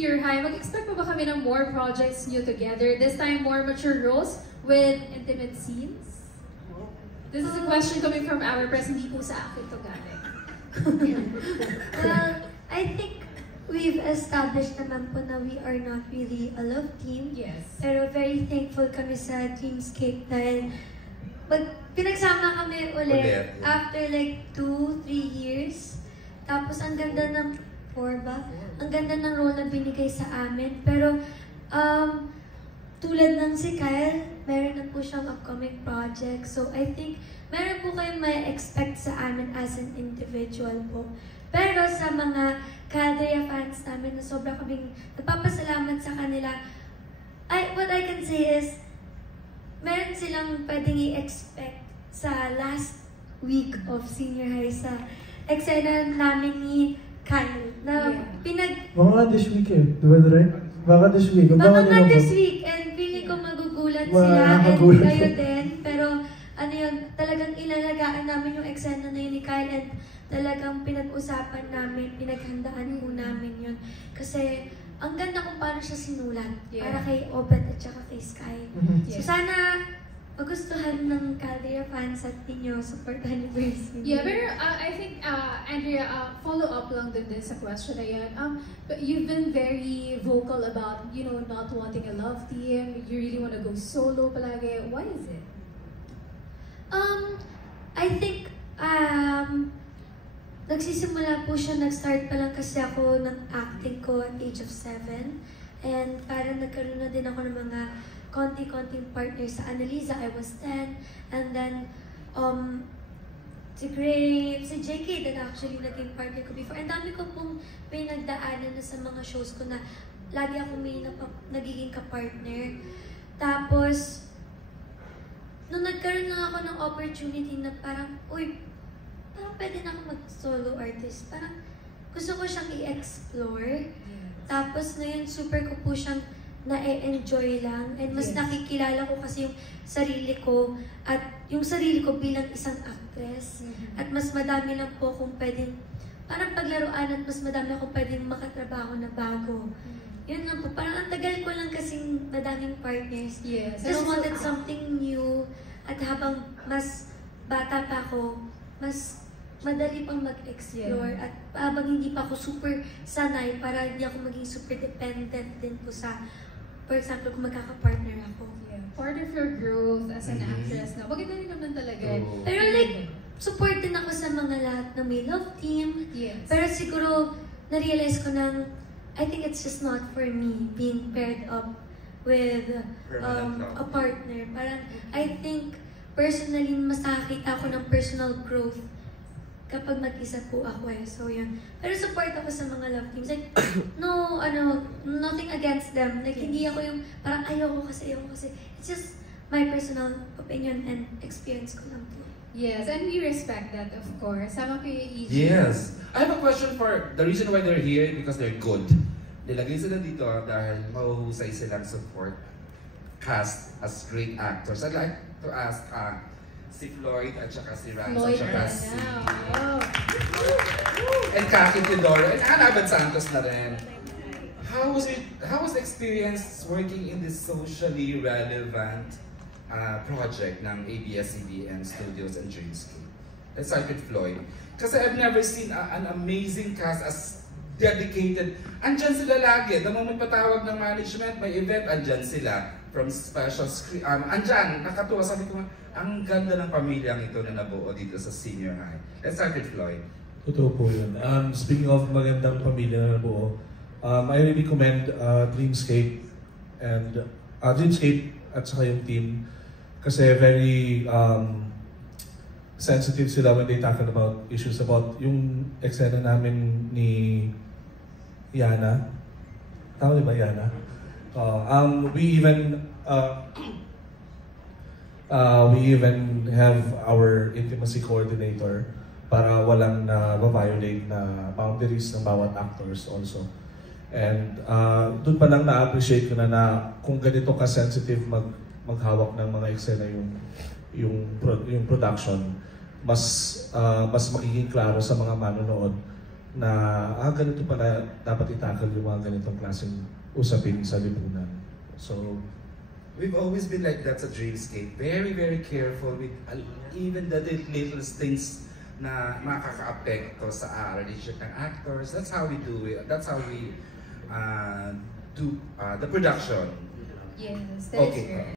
senior high, mag-expect pa ba kami ng more projects nyo together? This time, more mature roles with intimate scenes? This is a question coming from our press, hindi po sa akin to galing. Well, I think we've established naman po na we are not really a love team. Yes. Pero very thankful kami sa Dreamscape dahil pinagsama kami ulit after like 2-3 years. Tapos ang ganda ng 4 ba? Ang ganda ng role na binigay sa amin. Pero tulad ng si Kyle, meron na po siyang upcoming project. So I think meron po kayong may expect sa amin as an individual po. Pero sa mga Caldea fans namin na sobra kaming nagpapasalamat sa kanila, what I can say is, meron silang pwedeng i-expect sa last week of senior high sa eksena namin ni Kyle. Na Baka this week eh. Diba right? Baka this week. Baka nga this week. And feeling ko magugulat sila and kayo din. Pero ano yun, talagang ilalagaan namin yung eksena na yun ni Kyle and talagang pinag-usapan namin, pinaghandaan po namin yun. Kasi ang ganda kung paano siya sinulat para kay Obet at saka kay Sky. So sana magustuhan ng Caldea fans at ninyo, supportahan niyo po yung senior. Yeah, pero I think, Andrea, follow up lang din sa question na yan. But you've been very vocal about, you know, not wanting a love team. You really want to go solo palagi. Why is it? I think, nagsisimula po siya, nag-start pa lang kasi ako ng acting ko at age of 7. And parang nagkaroon na din ako ng mga konti-konting partners sa Annalisa, I was 10. And then, si Grape, si JK that actually naging partner ko before. And dami ko pong pinagdaanan na sa mga shows ko na lagi ako may nagiging kapartner. Tapos, nung nagkaroon lang ako ng opportunity na parang, uy, parang pwede na ako mag-solo artist. Parang gusto ko siyang i-explore. Tapos ngayon, super ko po siyang na-enjoy lang. And mas nakikilala ko kasi yung sarili ko at yung sarili ko bilang isang actress. At mas madami lang po akong pwedeng, parang paglaruan at mas madami akong pwedeng makatrabaho na bago. Yun lang po. Parang ang tagal ko lang kasing madaming partners. Just wanted something new. At habang mas bata pa ako, mas madali pang mag-explore. At habang hindi pa ako super sanay, para hindi ako maging super dependent din po sa, for example, kung magkaka-partner ako. Part of your growth as an actress na, maganda rin naman talaga. Pero like, support din ako sa mga lahat na may love team. Pero siguro, na-realize ko nang, I think it's just not for me being paired up with a partner. Parang, I think, personally, mas nakakita ako ng personal growth kapag mag-isa po ako eh. So yun. Pero support ako sa mga love teams. Like, nothing against them. Like, hindi ako yung parang ayoko kasi. It's just my personal opinion and experience ko lang po. Yes, and we respect that, of course. Sama kayo, EJ. Yes. I have a question for the reason why they're here because they're good. Nilagay sila dito dahil mahuhusay silang support cast as great actors. I'd like to ask si Floyd at saka si Rans at saka si and Kaki Tidoro and Annabeth Santos na rin. How was the experience working in this socially relevant project ng ABS-CBN Studios and Dreamscape? Let's start with Floyd. Kasi I've never seen an amazing cast as dedicated. Andyan sila lagi. The moment patawag ng management, may event, andyan sila. From special screen, andyan, nakatuwa. Sabi ko, ang ganda ng pamilyang ito na nabuo dito sa senior high. Let's start with Floyd. Totoo po yun. Speaking of magandang pamilya na nabuo, I really commend Dreamscape and Dreamscape at saka yung team kasi very sensitive sila when they tackle about issues about yung eksena namin ni Yana. Tama di ba Yana? We even have our intimacy coordinator para walang na-violate na boundaries ng bawat actors also. And doon pa lang na-appreciate ko na kung ganito ka-sensitive maghawak ng mga eksena yung production, mas magiging klaro sa mga manonood na ganito pala dapat itakal yung mga ganitong klaseng usapin sa lipunan. So, we've always been like that sa Dreamscape. Very, very careful with even the littlest things na makaka-apekto sa relationship ng actors. That's how we do it. That's how we do the production. Yes, that is Okay. correct.